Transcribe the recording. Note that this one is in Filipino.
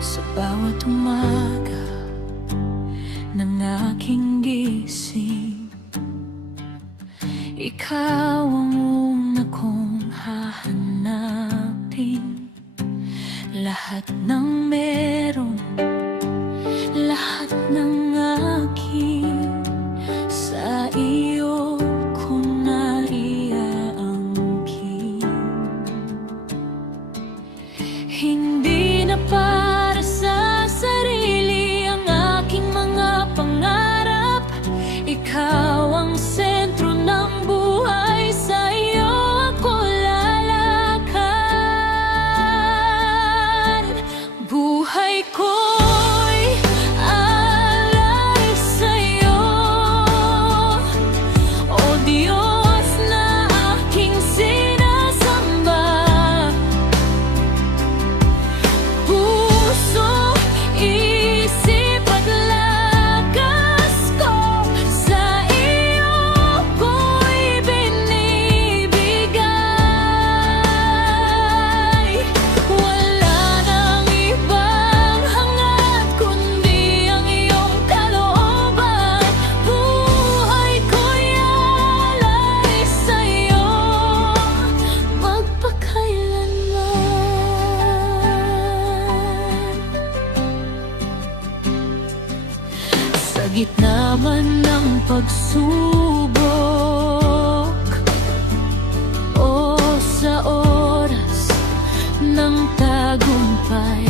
Sa bawat umaga ng aking gising, ikaw ang una kong hahanapin. Lahat ng meron, lahat ng aking, sa iyo ko naiaangkin. Hindi na para sa sarili ang aking mga pangarap. Ikaw ang sentro ng buhay, sa iyo ako lalakad. Buhay ko'y alay sa'yo, O Diyos na aking sinasamba. Puso, isip at lakas ko, sa iyo ko'y binibigay. Wala nang ibang hangad kundi ang iyong kalooban. Buhay ko'y alay sa'yo magpakailanman. Sa gitna man ng pagsubok o sa oras ng tagumpay,